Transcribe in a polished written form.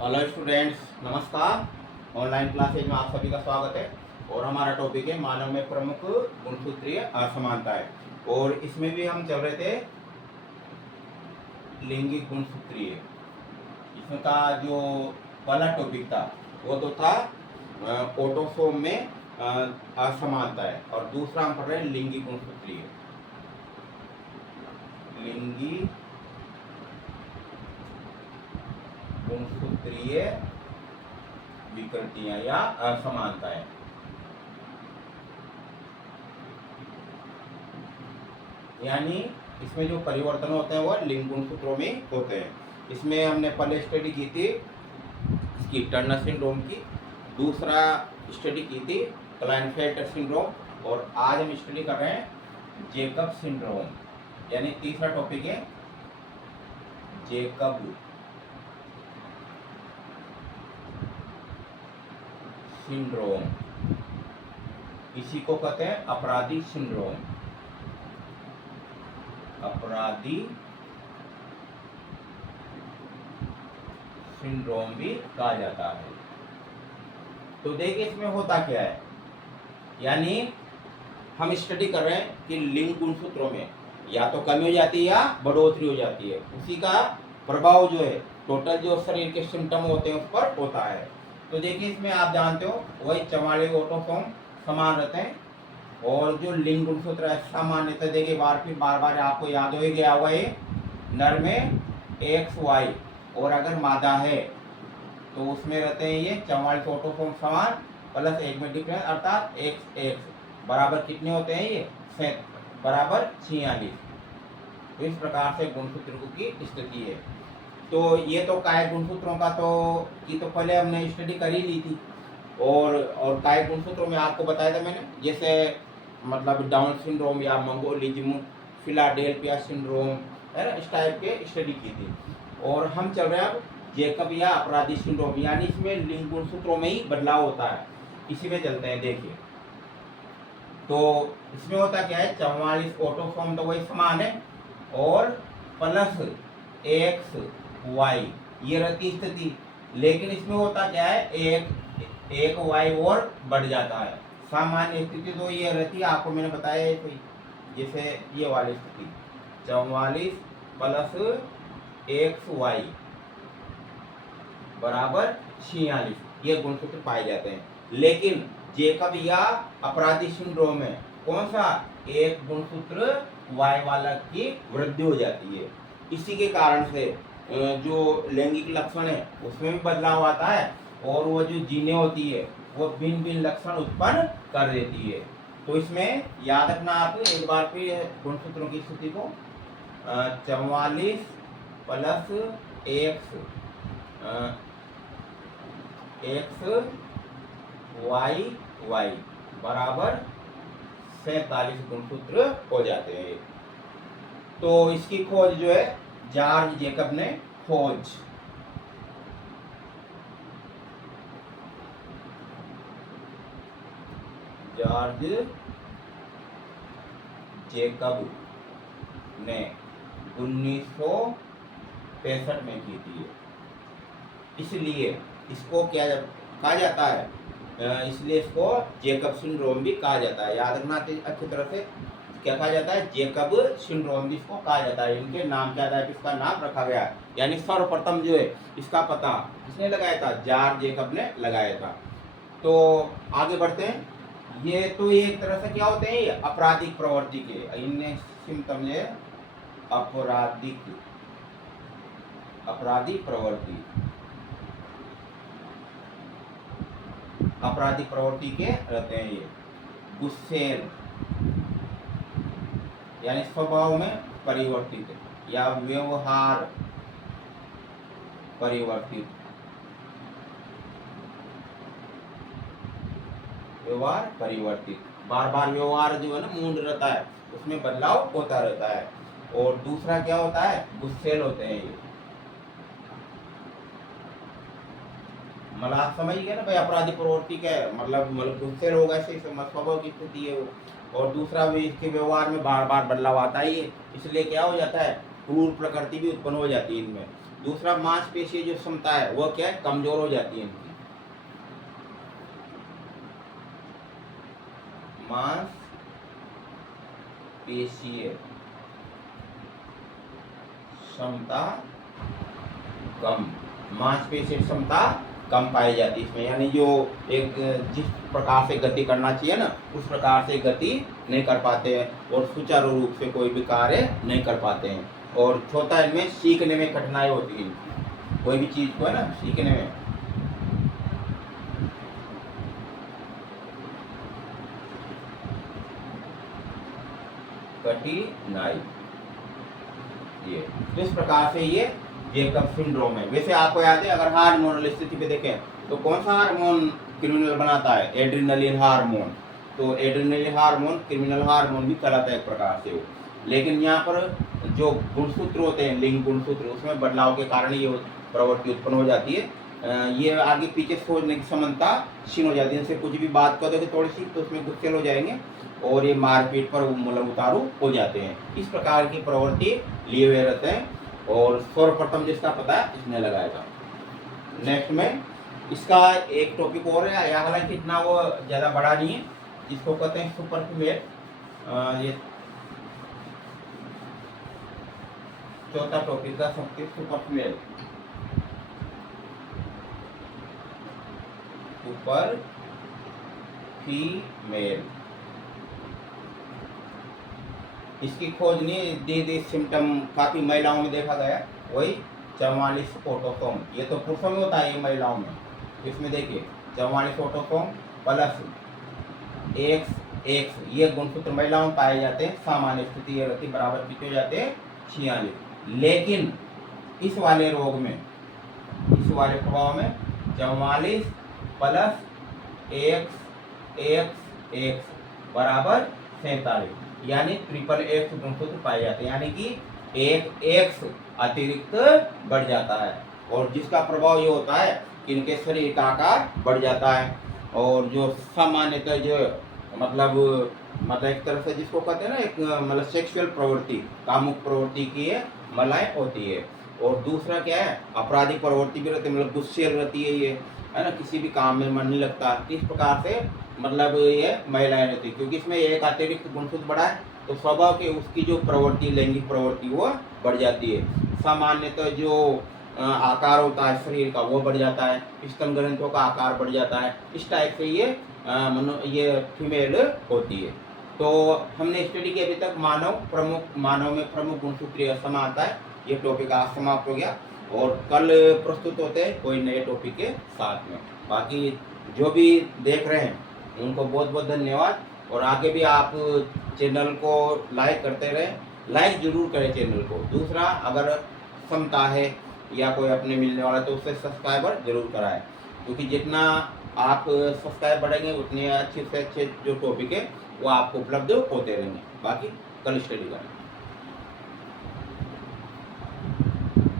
Hello students, नमस्कार। Online classes में आप सभी का स्वागत है। और हमारा टॉपिक है मानव में प्रमुख गुणसूत्रीय असमानताएं। और इसमें भी हम चल रहे थे लैंगिक गुणसूत्रीय। इसमें का जो पहला टॉपिक था वो तो था ऑटोसोम में असमानताएं, और दूसरा हम पढ़ रहे हैं लैंगिक गुणसूत्रीय। लिंगी गुणसूत्रीय विकृतियां या असमानताएं। यानी इसमें जो परिवर्तन होते हैं वो लिंग गुणसूत्रों में होते हैं। इसमें हमने पहले स्टडी की थी इसकी टर्नर सिंड्रोम की, दूसरा स्टडी की थी क्लाइनफेल्टर सिंड्रोम, और आज हम स्टडी कर रहे हैं जेकब सिंड्रोम। यानी तीसरा टॉपिक है जेकब सिंड्रोम। इसी को कहते हैं अपराधी सिंड्रोम। अपराधी सिंड्रोम भी कहा जाता है। तो देखिए इसमें होता क्या है। यानी हम स्टडी कर रहे हैं कि लिंग गुणसूत्रों में या तो कमी हो जाती है या बढ़ोतरी हो जाती है। उसी का प्रभाव जो है टोटल जो शरीर के सिम्टम होते हैं उस पर होता है। तो देखिए इसमें आप जानते हो वही 44 ऑटोसोम समान रहते हैं, और जो लिंग गुणसूत्र है सामान्यतः देखिए बार बार आपको याद हो ही गया हुआ है। नर में XY, और अगर मादा है तो उसमें रहते हैं ये 44 ऑटोसोम समान प्लस एक में डिफरेंस, अर्थात XX बराबर कितने होते हैं ये बराबर 46। तो इस प्रकार से गुणसूत्र की स्थिति है। तो ये तो कायिक गुणसूत्रों का तो पहले हमने स्टडी कर ही ली थी। और कायिक गुणसूत्रों में आपको बताया था मैंने, जैसे मतलब डाउन सिंड्रोम या मंगोलिज्म, फिलाडेल्फिया सिंड्रोम, है ना, इस टाइप के स्टडी की थी। और हम चल रहे हैं अब जेकब या अपराधी सिंड्रोम, यानी इसमें लिंग गुणसूत्रों में ही बदलाव होता है। इसी में चलते हैं। देखिए तो इसमें होता क्या है, 44 ऑटोसोम तो वही समान है, और प्लस XY ये रहती स्थिति। लेकिन इसमें होता क्या है, एक Y और बढ़ जाता है। सामान्य स्थिति तो ये रहती है, आपको मैंने बताया है, जैसे ये वाली स्थिति 44 प्लस XY बराबर 46, ये गुणसूत्र पाए जाते हैं। लेकिन जेकब या अपराधी सिंड्रोम में कौन सा, एक गुणसूत्र Y वाला की वृद्धि हो जाती है। इसी के कारण से जो लैंगिक लक्षण है उसमें भी बदलाव आता है, और वो जो जीनें होती है वो भिन्न भिन्न लक्षण उत्पन्न कर देती है। तो इसमें याद रखना आप एक बार फिर गुणसूत्रों की स्थिति को, 44 प्लस XY बराबर 47 गुणसूत्र हो जाते हैं। तो इसकी खोज जो है जॉर्ज जेकब ने खोज। जॉर्ज जेकब ने 1965 में की थी। इसलिए इसको क्या कहा जाता है, इसलिए इसको जेकब सिंड्रोम भी कहा जाता है। याद रखना अच्छी तरह से, क्या कहा जाता है, जेकब सिंड्रोम भी इसको कहा जाता है। इनके नाम क्या था, इसका नाम रखा गया है। यानी सर्वप्रथम जो है इसका पता किसने लगाया था, जॉर्ज जेकब ने लगाया था। तो आगे बढ़ते हैं। ये तो एक तरह से क्या होते हैं, ये आपराधिक प्रवृत्ति के इनने सिम्टम है, आपराधिक प्रवृत्ति, आपराधिक प्रवृत्ति के रहते हैं ये। गुस्सेल यानी स्वभाव में परिवर्तित, या व्यवहार परिवर्तित, व्यवहार परिवर्तित, बार बार व्यवहार जो है ना मूड रहता है उसमें बदलाव होता रहता है। और दूसरा क्या होता है, गुस्सेल होते हैं ये। मतलब आप समझ गए ना भाई, अपराधी प्रवृत्ति का मतलब गुस्सेल होगा, ऐसे स्वभाव की स्थिति है वो। और दूसरा भी इसके व्यवहार में बार बार बदलाव आता ही है, इसलिए क्या हो जाता है, क्रूर प्रकृति भी उत्पन्न हो जाती है इनमें। दूसरा, मांसपेशीय जो क्षमता है वह क्या है, कमजोर हो जाती है इनकी। मांसपेशीय क्षमता कम, मांसपेशीय क्षमता कम पाई जाती है इसमें, यानी जो एक जिस प्रकार से गति करना चाहिए ना उस प्रकार से गति नहीं कर पाते हैं और सुचारू रूप से कोई भी कार्य नहीं कर पाते हैं। और चौथा, इनमें सीखने में कठिनाई होती है, कोई भी चीज को है ना सीखने में। कठिनाई, ये इस प्रकार से ये जेकब सिंड्रोम है। वैसे आपको याद है, अगर हार्मोनल स्थिति पे देखें तो कौन सा हार्मोन क्रिमिनल बनाता है, एड्रिनलिन हार्मोन। तो एड्रिनलिन हार्मोन क्रिमिनल हार्मोन भी कहलाता है एक प्रकार से वो। लेकिन यहाँ पर जो गुणसूत्र होते हैं, लिंग गुणसूत्र, उसमें बदलाव के कारण ये प्रवृत्ति उत्पन्न हो जाती है। ये आगे पीछे सोचने की क्षमता क्षीण हो जाती है। इनसे कुछ भी बात कर दोगे थोड़ी सी तो उसमें गुस्से हो जाएंगे और ये मारपीट पर मतलब उतारू हो जाते हैं। इस प्रकार की प्रवृत्ति लिए हुए रहते हैं। और सर्वप्रथम जिसका पता है इसने लगाएगा। नेक्स्ट में इसका एक टॉपिक और है, हालांकि इतना वो ज़्यादा बड़ा नहीं है, इसको कहते हैं सुपर फीमेल। ये चौथा टॉपिक का सबसे सुपर फीमेल, सुपर फीमेल। इसकी खोज नहीं दी सिम्टम काफी महिलाओं में देखा गया, वही 44 ऑटोसोम। ये तो पुरुषों में होता है, ये महिलाओं में। इसमें देखिए 44 ऑटोसोम प्लस एक्स ये गुणसूत्र महिलाओं में पाए जाते हैं। सामान्य स्थिति ये रहती, बराबर कितने हो जाते हैं, 46। लेकिन इस वाले रोग में, इस वाले प्रभाव में 44 प्लस एक्स बराबर 47, यानी ट्रिपल एक्स गुणसूत्र पाए जाते हैं, यानी कि एक एक्स अतिरिक्त बढ़ जाता है। और जिसका प्रभाव ये होता है कि इनके शरीर का आकार बढ़ जाता है। और जो सामान्यतः जो मतलब एक तरह से जिसको कहते हैं ना, एक मतलब सेक्सुअल प्रवृत्ति, कामुक प्रवृत्ति की महिलाएं होती है। और दूसरा क्या है, आपराधिक प्रवृत्ति भी रहती है, मतलब गुस्सेल रहती है ये, है ना, किसी भी काम में मन नहीं लगता। इस प्रकार से मतलब ये महिलाएं रहती है, क्योंकि इसमें एक अतिरिक्त गुणसूत्र बढ़ा है तो स्वभाव के उसकी जो प्रवृत्ति, लैंगिक प्रवृत्ति वो बढ़ जाती है। सामान्यतः जो आकार होता है शरीर का वो बढ़ जाता है, स्तन ग्रंथियों का आकार बढ़ जाता है। इस टाइप से ये फीमेल होती है। तो हमने स्टडी की अभी तक मानव में प्रमुख गुणसूत्रीय समानता है। ये टॉपिक आज समाप्त हो गया और कल प्रस्तुत होते हैं कोई नए टॉपिक के साथ में। बाकी जो भी देख रहे हैं उनको बहुत बहुत धन्यवाद। और आगे भी आप चैनल को लाइक करते रहें, लाइक जरूर करें चैनल को। दूसरा, अगर क्षमता है या कोई अपने मिलने वाला तो उससे सब्सक्राइबर जरूर कराएं, क्योंकि जितना आप सब्सक्राइब बढ़ेंगे उतने अच्छे से अच्छे जो टॉपिक है वो आपको उपलब्ध होते रहेंगे। बाकी कल स्टडी करें।